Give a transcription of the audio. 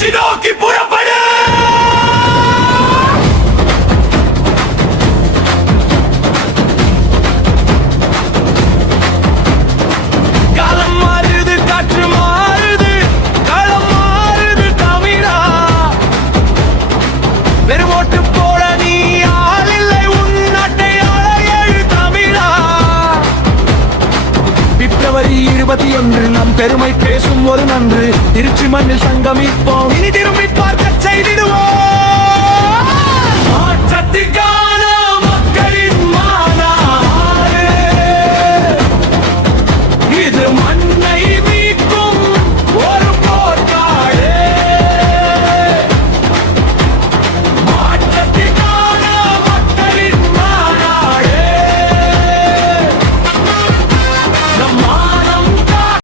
வெற்றி நோக்கி புறப்படு. காலம் மாறுது, காற்று மாறுது, களம் மாறுது தமிழா. வெறும் ஓட்டு போட நீ ஆள் இல்லை, உன் நாட்டை ஆள எழு தமிழா. பிப்ரவரி 21 நம் பெருமை பேசும் ஒரு நன்று. திருச்சி மண்ணில் சங்கமிப்போம், இனி திரும்பி பார்க்க செய்திடுவோம். மாற்றத்திற்கான மக்களின் மாநாடு இது.